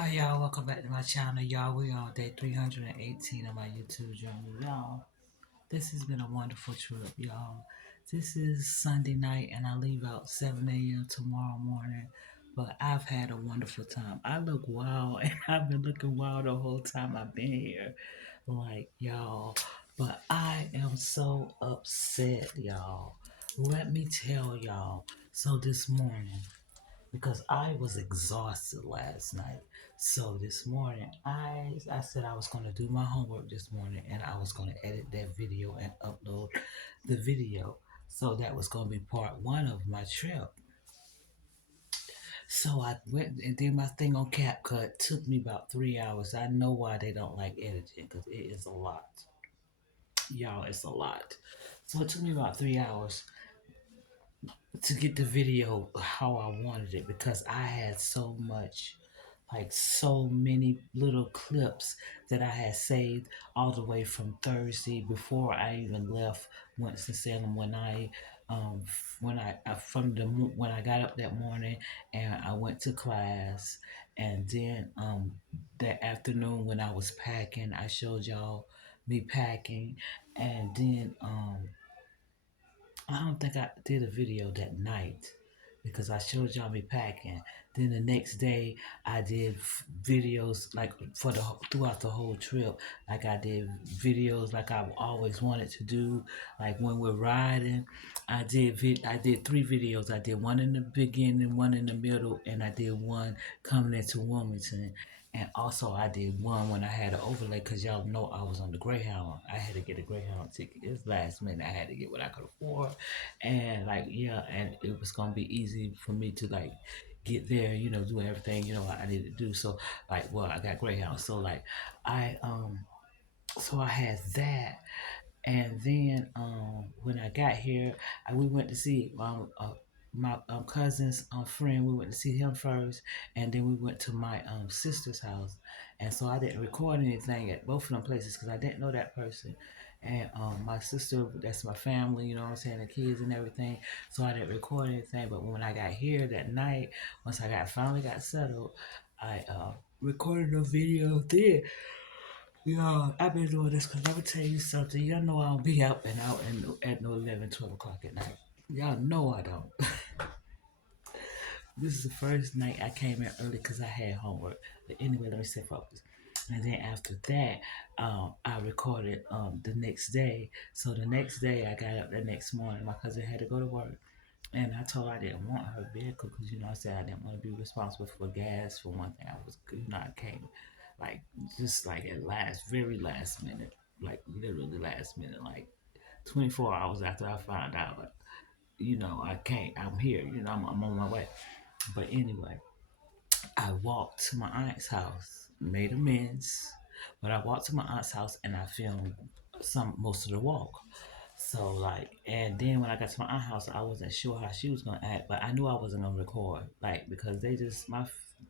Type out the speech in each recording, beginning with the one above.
Hi y'all, welcome back to my channel. Y'all, we on day 318 of my YouTube journey. Y'all, this has been a wonderful trip, y'all. This is Sunday night and I leave out 7 a.m. tomorrow morning. But I've had a wonderful time. I look wild and I've been looking wild the whole time I've been here. Like, y'all. But I am so upset, y'all. Let me tell y'all. So this morning, because I was exhausted last night. So this morning, I said I was going to do my homework this morning and I was going to edit that video and upload the video. So that was going to be part one of my trip. So I went and did my thing on CapCut. Took me about 3 hours. I know why they don't like editing because it is a lot. Y'all, it's a lot. So it took me about 3 hours to get the video how I wanted it because I had so much, like so many little clips that I had saved all the way from Thursday before I even left Winston-Salem when I got up that morning and I went to class, and then that afternoon when I was packing I showed y'all me packing, and then I don't think I did a video that night because I showed y'all me packing. Then the next day I did videos like for the throughout the whole trip. Like I did videos like I've always wanted to do. Like when we're riding, I did three videos. I did one in the beginning, one in the middle, and I did one coming into Wilmington. And also I did one when I had an overlay because y'all know I was on the Greyhound. I had to get a Greyhound ticket. It's last minute. I had to get what I could afford. And like, yeah, and it was going to be easy for me to like get there, do everything, I needed to do. So like, well, I got Greyhound. So like so I had that. And then when I got here, we went to see my cousin's friend. We went to see him first, and then we went to my sister's house. And so I didn't record anything at both of them places because I didn't know that person. And my sister, that's my family, you know what I'm saying, the kids and everything. So I didn't record anything. But when I got here that night, once I finally got settled, I recorded a video there. Yeah, I've been doing this because let me tell you something. Y'all know I don't be out and out and at no 11, 12 o'clock at night. Y'all know I don't. This is the first night I came in early because I had homework. But anyway, let me stay focused. And then after that, I recorded the next day. So the next day, I got up the next morning. My cousin had to go to work. And I told her I didn't want her vehicle because, I said I didn't want to be responsible for gas for one thing. I came like just like at very last minute, like literally last minute, like 24 hours after I found out, like, I can't, I'm here, I'm on my way. But anyway, I walked to my aunt's house, made amends, but I walked to my aunt's house and I filmed most of the walk. So like, and then when I got to my aunt's house, I wasn't sure how she was gonna act, but I knew I wasn't gonna record, like because they just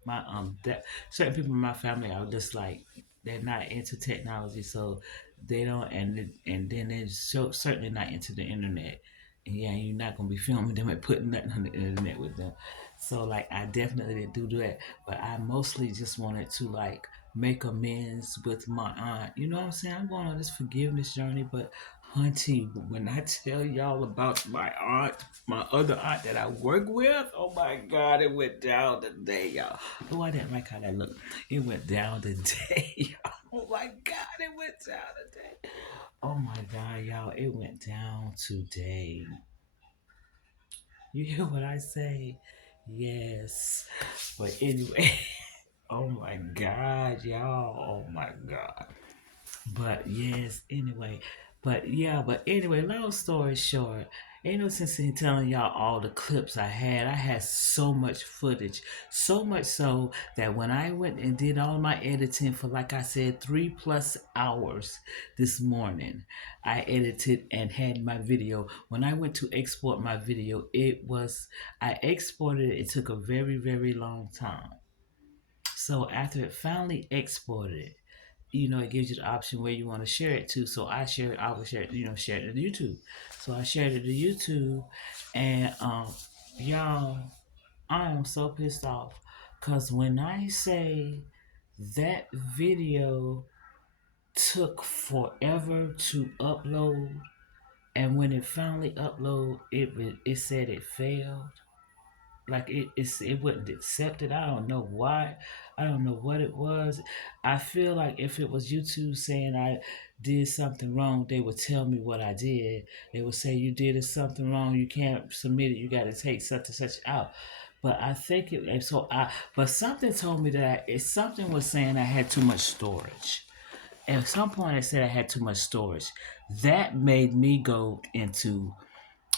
that certain people in my family are just like they're not into technology, so they don't, and then they're certainly not into the internet. And yeah, you're not gonna be filming them and putting nothing on the internet with them. So like, I definitely didn't do that, but I mostly just wanted to like make amends with my aunt. You know what I'm saying? I'm going on this forgiveness journey, but Hunty, when I tell y'all about my aunt, my other aunt that I work with, oh my God, it went down today, y'all. Oh, I didn't like how that looked. It went down today, y'all. Oh my God, it went down today. Oh my God, y'all, it went down today. You hear what I say? Yes. But anyway, oh my God, y'all. Oh my God. But yes, anyway. But anyway, long story short, ain't no sense in telling y'all all the clips I had. I had so much footage. So much so that when I went and did all my editing for, like I said, 3+ hours this morning, I edited and had my video. When I went to export my video, I exported it. It took a very, very long time. So after it finally exported, it gives you the option where you want to share it to. So I would share it, share it to YouTube. So I shared it to YouTube, and y'all, I am so pissed off because when I say That video took forever to upload, and when it finally uploaded, it said it failed. Like it wouldn't accept it. I don't know why. I don't know what it was. I feel like if it was YouTube saying I did something wrong, they would tell me what I did. They would say you did something wrong. You can't submit it. You got to take such and such out. But I think it. And so I. But something told me that something was saying I had too much storage. At some point, it said I had too much storage. That made me go into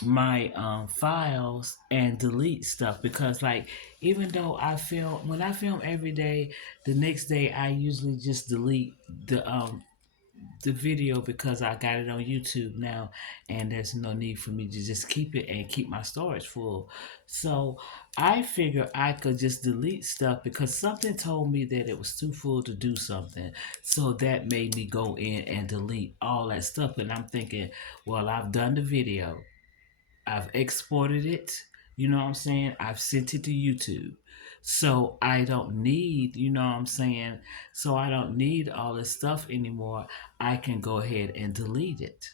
my files and delete stuff because like even though I film when I film every day, the next day I usually just delete the video because I got it on YouTube now, and there's no need for me to just keep it and keep my storage full. So I figure I could just delete stuff because something told me that it was too full to do something. So that made me go in and delete all that stuff. And I'm thinking, well, I've done the video. I've exported it. You know what I'm saying? I've sent it to YouTube. So I don't need, you know what I'm saying? So I don't need all this stuff anymore. I can go ahead and delete it.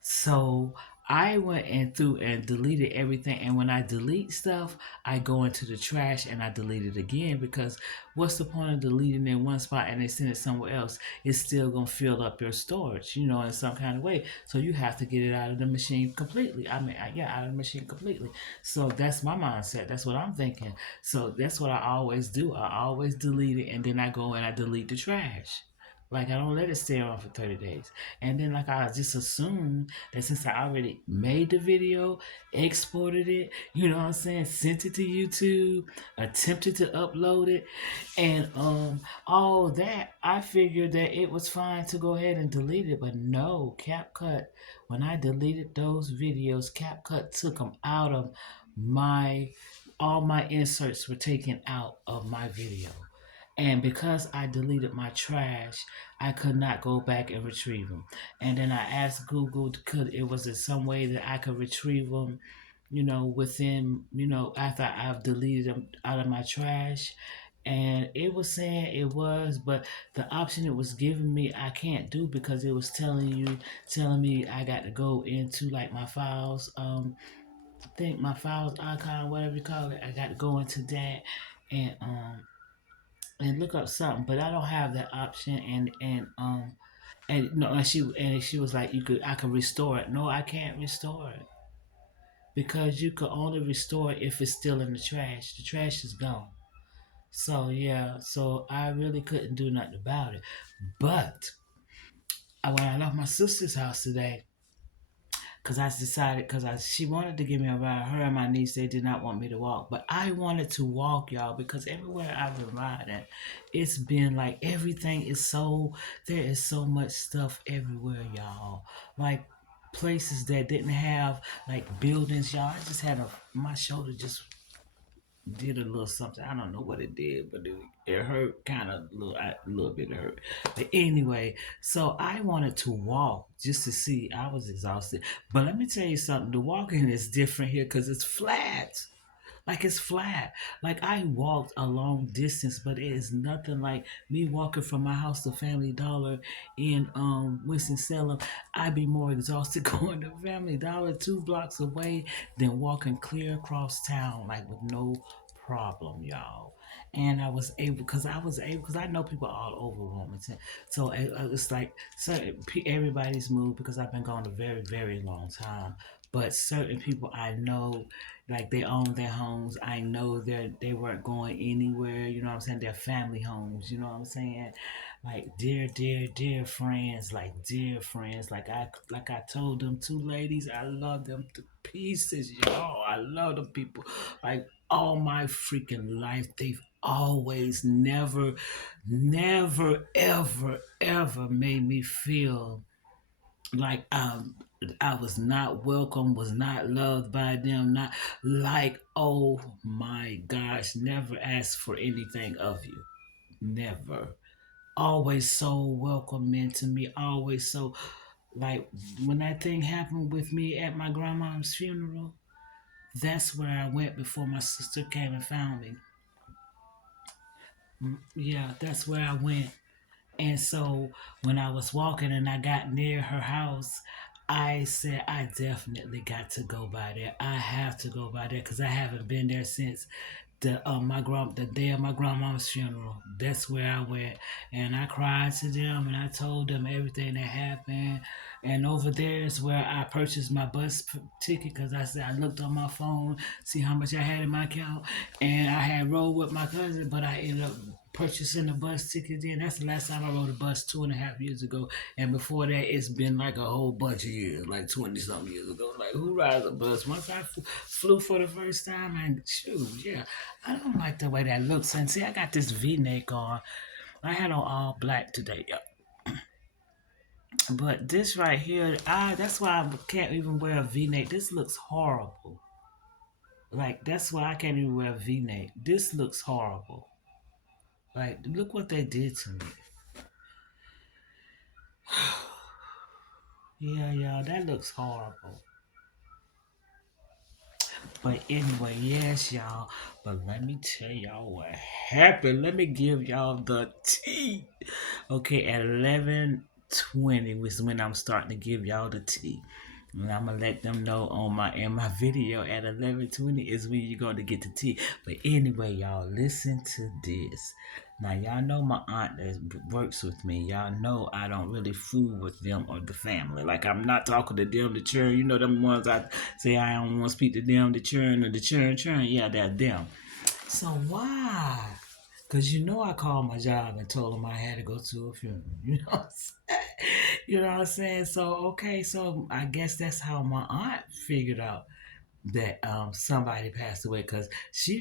So I went and through and deleted everything. And when I delete stuff, I go into the trash and I delete it again because what's the point of deleting in one spot and they send it somewhere else? It's still gonna fill up your storage, you know, in some kind of way. So you have to get it out of the machine completely. Yeah, out of the machine completely. So that's my mindset. That's what I'm thinking. So that's what I always do. I always delete it and then I go and I delete the trash. Like I don't let it stay on for 30 days. And then like I just assume that since I already made the video, exported it, you know what I'm saying, sent it to YouTube, attempted to upload it, and all that, I figured that it was fine to go ahead and delete it. But no, CapCut, when I deleted those videos, CapCut took them out of my all my inserts were taken out of my video. And because I deleted my trash, I could not go back and retrieve them. And then I asked Google, could it was there some way that I could retrieve them, you know, within, you know, after I've deleted them out of my trash. And it was saying it was, but the option it was giving me, I can't do because it was telling me I got to go into like my files, I think my files icon, whatever you call it. I got to go into that and and look up something, but I don't have that option. And no, and she was like, you could I could restore it. No, I can't restore it because you could only restore it if it's still in the trash. The trash is gone. So yeah, so I really couldn't do nothing about it. But when I left my sister's house today, because I decided because I she wanted to give me a ride. Her and my niece they did not want me to walk, but I wanted to walk, y'all, because everywhere I've been riding, it's been like everything is so there is so much stuff everywhere, y'all. Like places that didn't have like buildings, y'all. I just had a my shoulder just did a little something. I don't know what it did, but it hurt kind of a little bit hurt. But anyway, so I wanted to walk just to see. I was exhausted, but let me tell you something. The walking is different here because it's flat. Like it's flat. Like I walked a long distance, but it is nothing like me walking from my house to Family Dollar in Winston Salem. I'd be more exhausted going to Family Dollar 2 blocks away than walking clear across town, like with no problem, y'all. And I was able because I know people all over Wilmington, so it's like everybody's moved because I've been gone a very very long time. But certain people I know like they own their homes. I know they weren't going anywhere. You know what I'm saying? They're family homes. You know what I'm saying? Like dear friends. Like dear friends. Like I told them two ladies, I love them to pieces, y'all. I love them people. Like all my freaking life, they've always never ever made me feel like I was not welcome, was not loved by them, not like oh my gosh, never asked for anything of you. Never. Always so welcoming to me, always so like when that thing happened with me at my grandma's funeral, that's where I went before my sister came and found me. Yeah, that's where I went. And so when I was walking and I got near her house, I said, I definitely got to go by there. I have to go by there because I haven't been there since the day of my grandma's funeral. That's where I went, and I cried to them and I told them everything that happened. And over there is where I purchased my ticket because I said I looked on my phone, see how much I had in my account, and I had rode with my cousin, but I ended up purchasing the bus ticket. Then that's the last time I rode a bus 2.5 years ago, and before that it's been like a whole bunch of years, like 20 something years ago. Like who rides a bus? Once I flew for the first time, and shoot, yeah, I don't like the way that looks. And see, I got this V-neck on. I had on all black today, yeah. But this right here, that's why I can't even wear a V-neck. This looks horrible. Like that's why I can't even wear a V-neck. This looks horrible. Like look what they did to me. Yeah, yeah, that looks horrible. But anyway, yes, y'all. But let me tell y'all what happened. Let me give y'all the tea. Okay, at 11:20 was when I'm starting to give y'all the tea. And I'm gonna let them know on my in my video at 11:20 is when you're going to get the tea. But anyway, y'all listen to this. Now y'all know my aunt that works with me. Y'all know I don't really fool with them or the family. Like I'm not talking to them, the churn. You know them ones I say I don't want to speak to them, the churn or the churn. Yeah, they're them. So why? Cause you know I called my job and told them I had to go to a funeral. You know what I'm saying? You know what I'm saying? So okay, so I guess that's how my aunt figured out that somebody passed away. Cause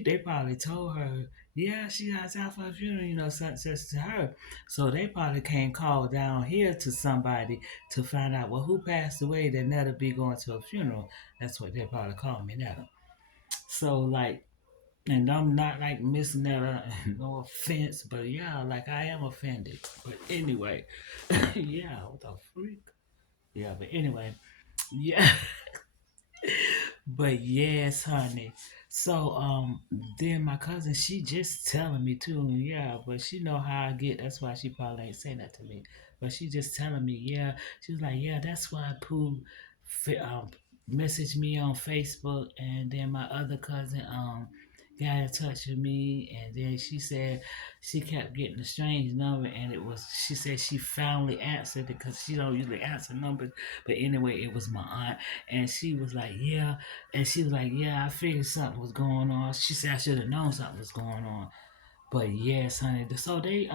they probably told her, yeah, she got time for a funeral. You know, such to her. So they probably came call down here to somebody to find out well who passed away that never be going to a funeral. That's what they probably called me now. So like and I'm not like missing that, no offense, but yeah, like I am offended. But anyway, yeah, what the freak? Yeah, but anyway, yeah, but yes, honey. So then my cousin, she just telling me too, yeah, but she know how I get. That's why she probably ain't saying that to me. But she just telling me, yeah. She was like, yeah, that's why Pooh messaged me on Facebook, and then my other cousin got in touch with me, and then she said she kept getting a strange number, and it was she said she finally answered it because she don't usually answer numbers, but anyway, it was my aunt, and she was like, yeah, and she was like, yeah, I figured something was going on. She said I should have known something was going on, but yes, honey. So they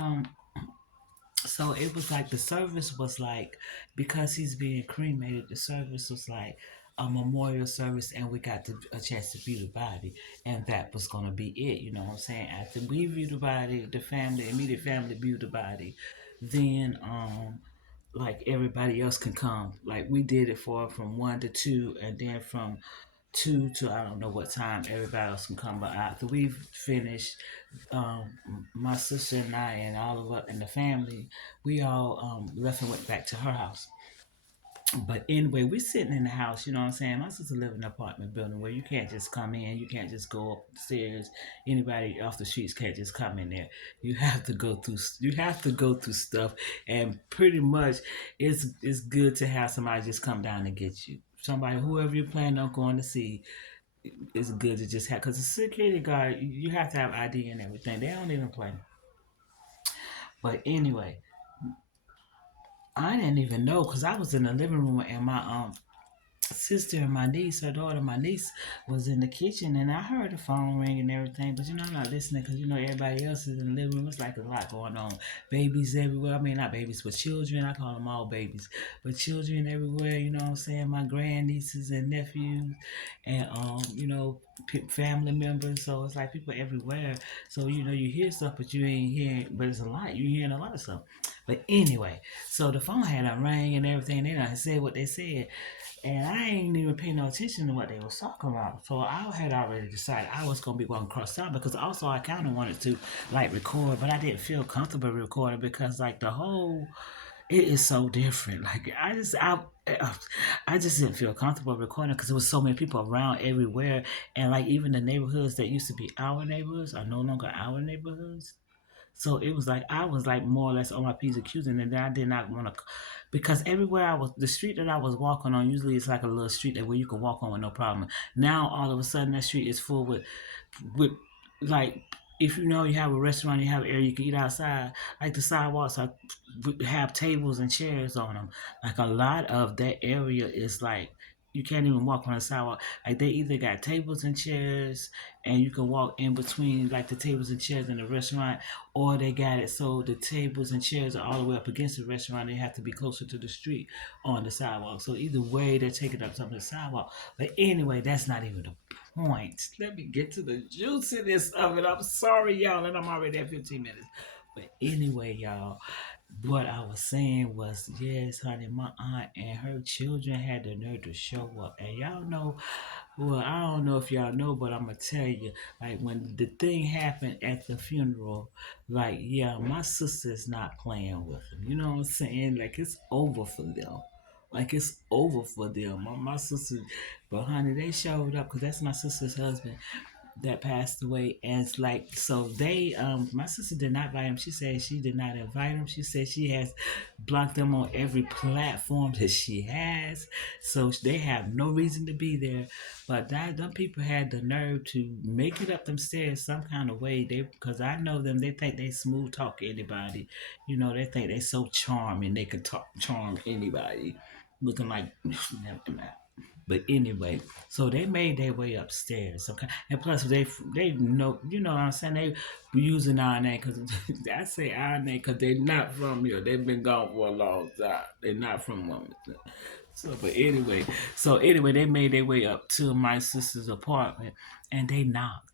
so it was like the service was like because he's being cremated, the service was like a memorial service, and we got a chance to view the body, and that was gonna be it. You know what I'm saying? After we view the body, the family, immediate family view the body, then like everybody else can come. Like we did it for from 1 to 2, and then from 2 to I don't know what time everybody else can come. But after we've finished, um, my sister and I and all of us and the family, we all left and went back to her house. But anyway, we're sitting in the house, you know what I'm saying? My sister live in an apartment building where you can't just come in, you can't just go upstairs. Anybody off the streets can't just come in there. You have to go through stuff, and pretty much it's good to have somebody just come down and get you. Somebody, whoever you're planning on going to see, it's good to just have because the security guard, you have to have ID and everything. They don't even play. But anyway, I didn't even know because I was in the living room and my sister and my niece, her daughter, my niece, was in the kitchen, and I heard the phone ring and everything. But you know, I'm not listening because you know everybody else is in the living room. It's like a lot going on. Babies everywhere. I mean, not babies, but children. I call them all babies, but children everywhere. You know what I'm saying? My grandnieces and nephews, and you know, family members. So it's like people everywhere. So you know, you hear stuff, but you ain't hearing. But it's a lot. You hearing a lot of stuff. But anyway, so the phone had a ring and everything. They done said what they said. And I ain't even paying no attention to what they was talking about. So I had already decided I was gonna be going across town because also I kind of wanted to like record, but I didn't feel comfortable recording because like the whole it is so different. Like I just didn't feel comfortable recording because there was so many people around everywhere, and like even the neighborhoods that used to be our neighborhoods are no longer our neighborhoods. So it was like I was like more or less on my P's and Q's, and then I did not want to, because everywhere I was, the street that I was walking on, usually it's like a little street that where you can walk on with no problem. Now all of a sudden that street is full with like, if you know you have a restaurant, you have an area you can eat outside, like the sidewalks are have tables and chairs on them. Like a lot of that area is like you can't even walk on the sidewalk. Like they either got tables and chairs, and you can walk in between like the tables and chairs in the restaurant, or they got it so the tables and chairs are all the way up against the restaurant. They have to be closer to the street on the sidewalk. So either way, they're taking up some of the sidewalk. But anyway, that's not even the point. Let me get to the juiciness of it. I'm sorry, y'all, and I'm already at 15 minutes. But anyway, y'all, what I was saying was, yes, honey, my aunt and her children had the nerve to show up. And y'all know, well, I don't know if y'all know, but I'm going to tell you, like, when the thing happened at the funeral, like, yeah, my sister's not playing with them. You know what I'm saying? Like, it's over for them. Like, it's over for them. My sister, but honey, they showed up because that's my sister's husband that passed away. And it's like, so they my sister did not invite him. She said she did not invite him. She said she has blocked them on every platform that she has, so they have no reason to be there. But that them people had the nerve to make it up them stairs some kind of way. They, because I know them, they think they smooth talk anybody. You know, they think they so charming they can talk charm anybody, looking like never mind. But anyway, so they made their way upstairs. Okay, and plus they know, you know what I'm saying, they be using our name because I say our name because they're not from here. They've been gone for a long time. They're not from Wilmington. So, but anyway, they made their way up to my sister's apartment, and they knocked.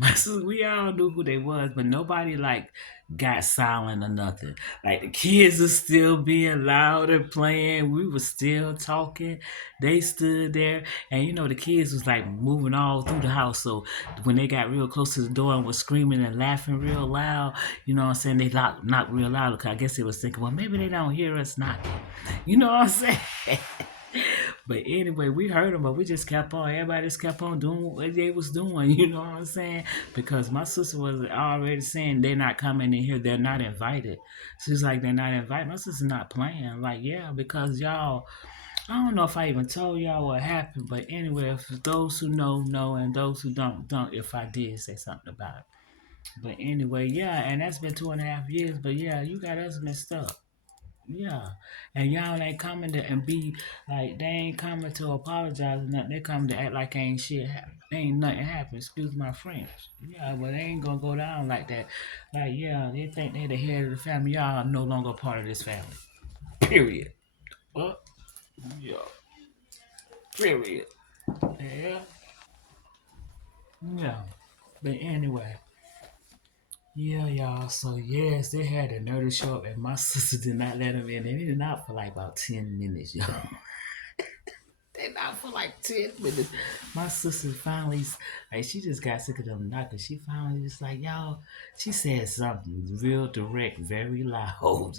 My sister, we all knew who they was, but nobody like got silent or nothing. Like the kids are still being loud and playing. We were still talking. They stood there, and you know the kids was like moving all through the house. So when they got real close to the door and was screaming and laughing real loud, you know what I'm saying, they knocked real loud because I guess they was thinking, well, maybe they don't hear us knocking. You know what I'm saying? But anyway, we heard them, but we just kept on. Everybody just kept on doing what they was doing. You know what I'm saying? Because my sister was already saying they're not coming in here. They're not invited. She's like, they're not invited. My sister's not playing. Like, yeah, because y'all, I don't know if I even told y'all what happened, but anyway, if those who know, and those who don't, if I did say something about it. But anyway, yeah, and that's been 2.5 years, but yeah, you got us messed up. Yeah, and y'all ain't coming to and be like, they ain't coming to apologize or nothing. They come to act like ain't shit happen. Ain't nothing happened. Excuse my French. Yeah, but they ain't gonna go down like that. Like, yeah, they think they the head of the family. Y'all are no longer part of this family. Period. What? Yeah. Period. Yeah. Yeah. But anyway, yeah, y'all. So yes, they had the nerve to show up, and my sister did not let them in. They did not for like about 10 minutes, y'all. They not for like 10 minutes. My sister finally, like, she just got sick of them knockers. She finally just like, y'all, she said something real direct, very loud.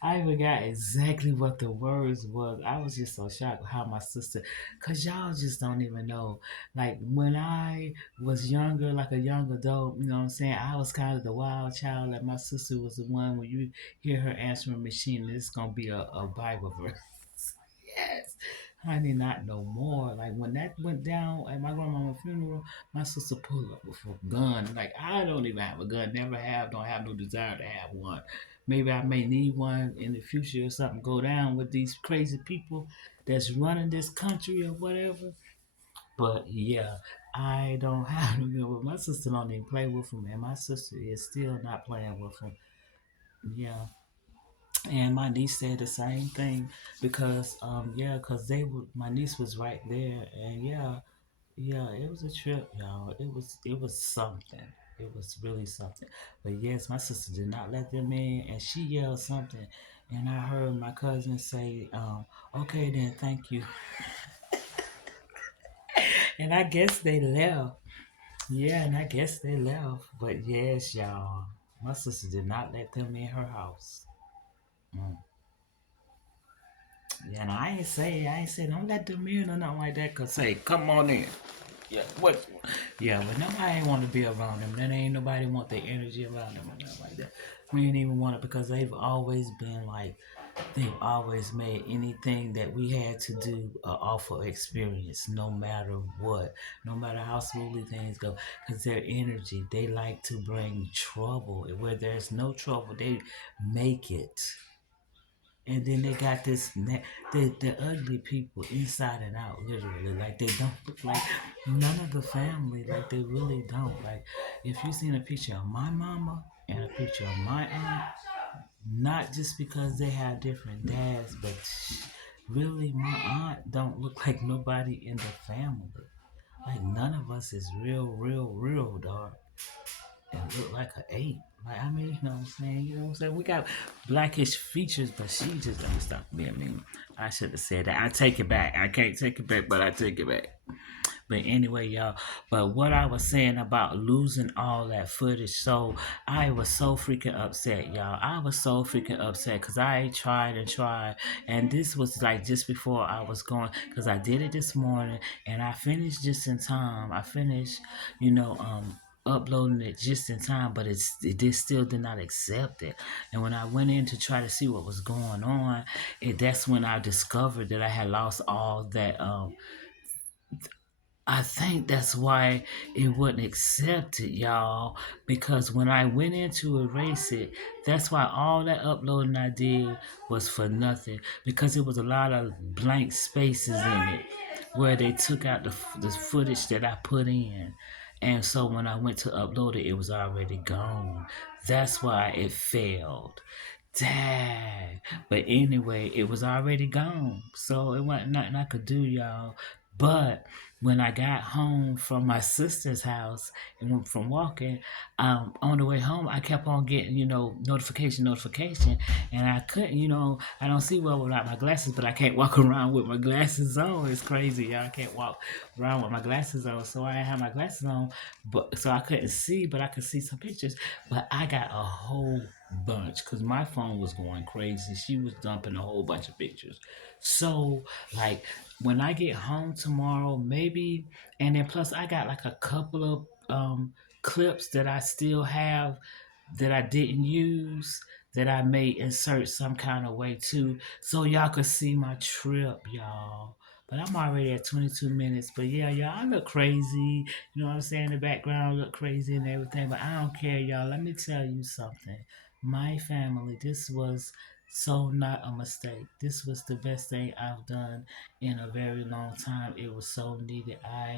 I forgot exactly what the words was. I was just so shocked how my sister, cause y'all just don't even know. Like when I was younger, like a young adult, you know what I'm saying? I was kind of the wild child. Like my sister was the one when you hear her answering machine, it's gonna be a Bible verse. Yes. Honey, not no more. Like when that went down at my grandmama's funeral, my sister pulled up with a gun. Like I don't even have a gun, never have, don't have no desire to have one. Maybe I may need one in the future or something go down with these crazy people that's running this country or whatever. But yeah, I don't have no gun. But my sister don't even play with them, and my sister is still not playing with them. Yeah, and my niece said the same thing because yeah, because they were, my niece was right there, and yeah, yeah, it was a trip, y'all. It was something. It was really something. But yes, my sister did not let them in, and she yelled something, and I heard my cousin say, "Okay, then, thank you," and I guess they left. Yeah, and I guess they left. But yes, y'all, my sister did not let them in her house. Mm. Yeah, and I ain't say, don't let them in or nothing like that. Cause say, come on in. Yeah, what? Yeah, but nobody ain't want to be around them. Then ain't nobody want their energy around them and nothing like that. We ain't even want it because they've always been like they've always made anything that we had to do an awful experience, no matter what, no matter how smoothly things go. Because their energy, they like to bring trouble. Where there's no trouble, they make it. And then they got the ugly people inside and out, literally. Like they don't look like none of the family. Like they really don't. Like if you seen a picture of my mama and a picture of my aunt, not just because they have different dads, but really my aunt don't look like nobody in the family. Like none of us is real dog and look like an ape. Like I mean, you know what I'm saying? You know what I'm saying? We got blackish features, but she just don't stop being mean. I should have said that. I take it back. I can't take it back, but I take it back. But anyway, y'all. But what I was saying about losing all that footage, so I was so freaking upset, y'all. I was so freaking upset because I tried and tried, and this was like just before I was going, because I did it this morning, and I finished just in time. I finished, you know, uploading it just in time, but still did not accept it. And when I went in to try to see what was going on, that's when I discovered that I had lost all that I think that's why it wasn't accepted, y'all. Because when I went in to erase it, that's why all that uploading I did was for nothing. Because it was a lot of blank spaces in it where they took out the footage that I put in. And so when I went to upload it, it was already gone. That's why it failed. Dang. But anyway, it was already gone. So it wasn't nothing I could do, y'all. But when I got home from my sister's house and went from walking, on the way home, I kept on getting, notification, and I couldn't, I don't see well without my glasses, but I can't walk around with my glasses on. It's crazy, y'all. I can't walk around with my glasses on, so I didn't have my glasses on, but so I couldn't see, but I could see some pictures. But I got a whole bunch because my phone was going crazy. She was dumping a whole bunch of pictures. So, like, when I get home tomorrow, maybe, and then plus I got like a couple of clips that I still have that I didn't use that I may insert some kind of way too, so y'all could see my trip, y'all. But I'm already at 22 minutes. But yeah, y'all, I look crazy. You know what I'm saying? The background look crazy and everything. But I don't care, y'all. Let me tell you something. My family, this was so not a mistake. This was the best thing I've done in a very long time. It was so needed. I'm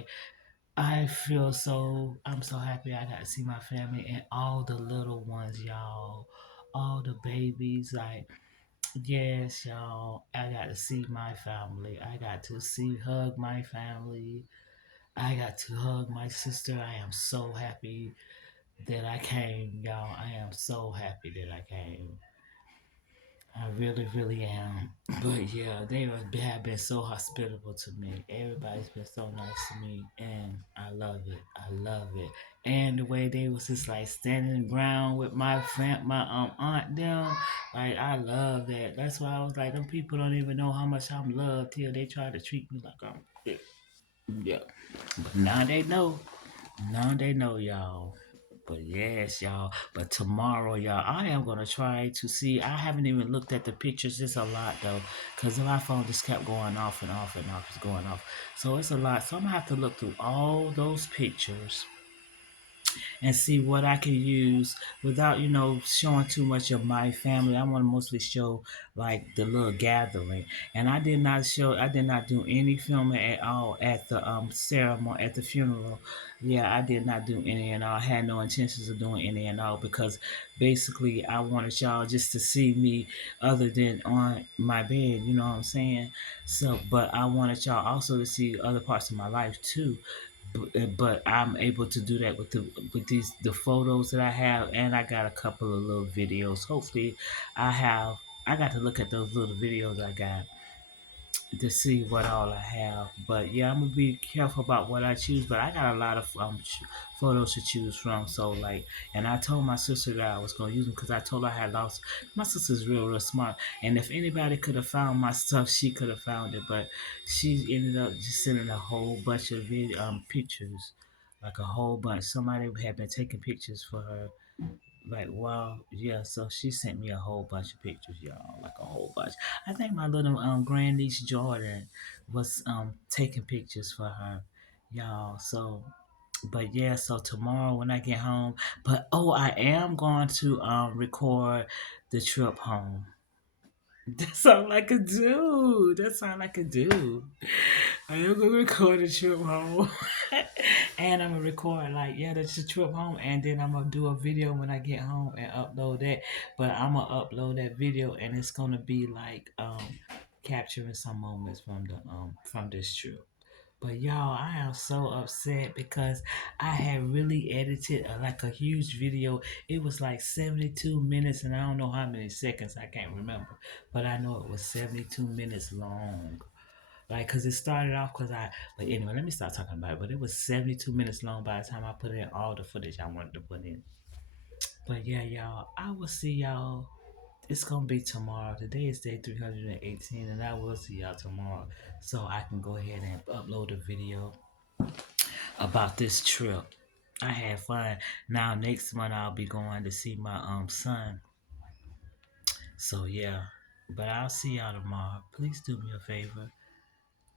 so happy I got to see my family and all the little ones, y'all. All the babies, like, yes, y'all. I got to see my family. I got to hug my family. I got to hug my sister. I am so happy that I came, y'all. I am so happy that I came. I really am. But yeah, have been so hospitable to me. Everybody's been so nice to me, and I love it. I love it. And the way they was just like standing ground with my aunt them, like I love that. That's why I was like, them people don't even know how much I'm loved till they try to treat me like I'm. Yeah. But now they know. Now they know, y'all. But yes, y'all. But tomorrow, y'all, I am gonna try to see. I haven't even looked at the pictures. It's a lot though, cause my phone just kept going off and off and off. It's going off. So it's a lot. So I'm gonna have to look through all those pictures and see what I can use without, showing too much of my family. I want to mostly show like the little gathering. And I did not do any filming at all at the ceremony, at the funeral. Yeah, I did not do any and all. I had no intentions of doing any and all because basically I wanted y'all just to see me other than on my bed, you know what I'm saying? So, but I wanted y'all also to see other parts of my life too, but I'm able to do that with the photos that I have, and I got a couple of little videos. Hopefully, I got to look at those little videos I got to see what all I have. But yeah, I'm gonna be careful about what I choose. But I got a lot of photos to choose from. So like, and I told my sister that I was gonna use them because I told her I had lost. My sister's real smart, and if anybody could have found my stuff, she could have found it. But she ended up just sending a whole bunch of pictures, like a whole bunch. Somebody had been taking pictures for her, like, wow, yeah. So she sent me a whole bunch of pictures, y'all, like a whole bunch. I think my little grandniece Jordan was taking pictures for her, y'all. So, but yeah, so tomorrow when I get home, but oh, I am going to record the trip home. That sound like a dude. That sound like a dude. I am gonna record a trip home, and I'm gonna record like yeah, that's a trip home, and then I'm gonna do a video when I get home and upload that. But I'm gonna upload that video, and it's gonna be like capturing some moments from this trip. But y'all, I am so upset because I had really edited like a huge video. It was like 72 minutes, and I don't know how many seconds. I can't remember, but I know it was 72 minutes long. Like, cause it started off cause I. But anyway, let me start talking about it. But it was 72 minutes long by the time I put in all the footage I wanted to put in. But yeah, y'all, I will see y'all. It's gonna be tomorrow. Today is day 318, and I will see y'all tomorrow, so I can go ahead and upload a video about this trip. I had fun. Now next month I'll be going to see my son. So yeah. But I'll see y'all tomorrow. Please do me a favor.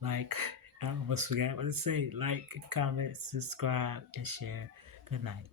Like, I almost forgot what to say. Like, comment, subscribe, and share. Good night.